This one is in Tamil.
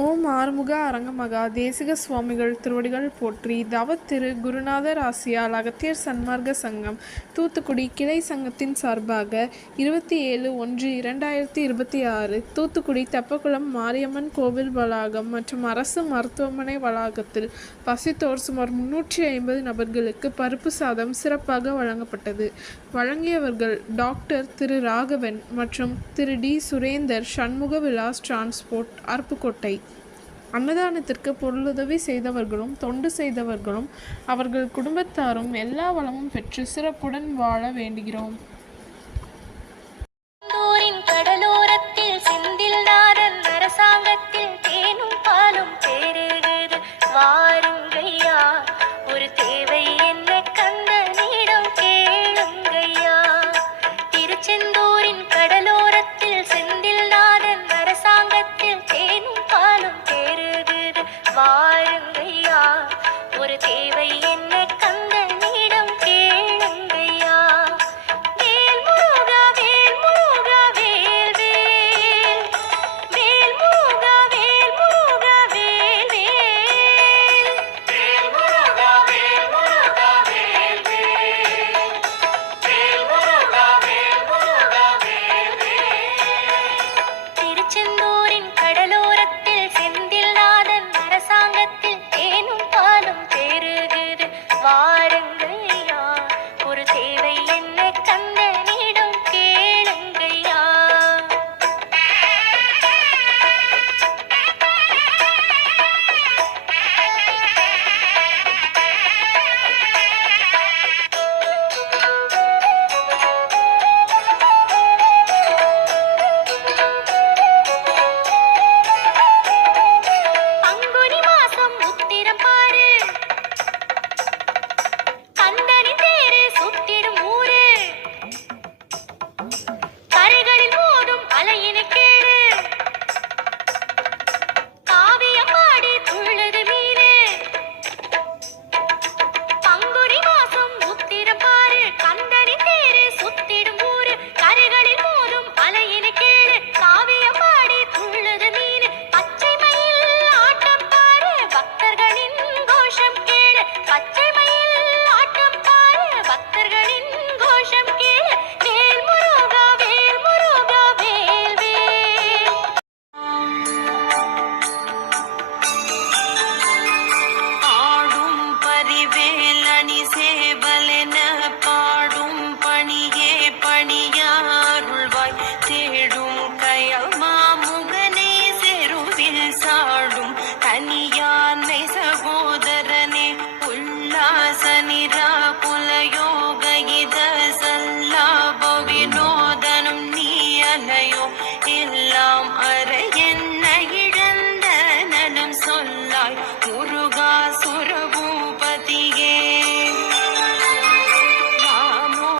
ஓம் ஆறுமுக அரங்கமகா தேசிக சுவாமிகள் திருவடிகள் போற்றி. தவத்திரு குருநாதர் ஆசியால் அகத்தியர் சன்மார்க்க சங்கம் தூத்துக்குடி கிளை சங்கத்தின் சார்பாக 27/1/2026 தூத்துக்குடி தெப்பக்குளம் மாரியம்மன் கோவில் வளாகம் மற்றும் அரசு மருத்துவமனை வளாகத்தில் பசித்தோர் சுமார் 350 நபர்களுக்கு பருப்பு சாதம் சிறப்பாக வழங்கப்பட்டது. வழங்கியவர்கள் டாக்டர் திரு ராகவன் மற்றும் திரு டி சுரேந்தர், சண்முக விலாஸ் டிரான்ஸ்போர்ட், அருப்புக்கோட்டை. அன்னதானத்திற்கு பொருளுதவி செய்தவர்களும் தொண்டு செய்தவர்களும் அவர்கள் குடும்பத்தாரும் எல்லா வளமும் பெற்று சிறப்புடன் வாழ வேண்டுகிறோம். கடலோரத்தில் செந்தில் நாதன் அரசாங்கத்தில் தேனும் பாலும் பெருகுது. வாருங்கய்யா, ஒரு தேவை என்ன கந்தனிடம் கேளுங்கய்யா. திருச்செந்தூரின் கடலோரத்தில் செந்தில் நாதன் அரசாங்கத்தில் தேனும் பாலும் பெருகுது. வாருங்கய்யா, ஒரு தேவை என்ன கந்தனிடம் கேளுங்கய்யா. வேல் முருகா வேல் முருகா வேல் வேல், வேல் முருகா வேல் முருகா வேல் வேல், வேல் முருகா வேல் முருகா வேல் வேல், வேல் முருகா வேல் முருகா வேல் வேல். திருச்செந்தூரின் கடலோரத்தில் செந்தில் நாதன் அரசாங்கத்தில் தேனும் பாலும் பெருகுது. வாருங்கய்யா, ஒரு தேவை என்ன கந்தனிடம் கேளுங்கய்யா. பங்குனி மாசம் உத்திரம் பாரு, கந்தனி தேரு சுத்திடும் ஊரு. கரைகளில் மோதும் அலையினை கேளு, காவியம் பாடி துள்ளுது மீனு. பங்குனி மாசம் உத்திரம் பாரு, கந்தனி தேரு சுத்திடும் ஊரு. கரைகளில் மோதும் அலையினை கேளு, காவியம் பாடி துள்ளுது மீனு. பச்சை மயில் ஆட்டம் பாரு, பக்தர்களின் கோஷம் கேளு. பச்சை மயில் ஆட்டம் பாரு, பக்தர்களின் கோஷம் கேளு. வேல் முருகா வேல் முருகா வேல் வேல். ஆடும் பரிவேல் அணி சேவலென பாடும் பணியே பணியாருள்வாய். தேடும் கயல் மாமுகனே செருவில் சாடும் தனியானை சகோதரனே. உல்லாசனிரா குலயோக இத சல்லாப வினோதனும் நீ அலையோ இல்ல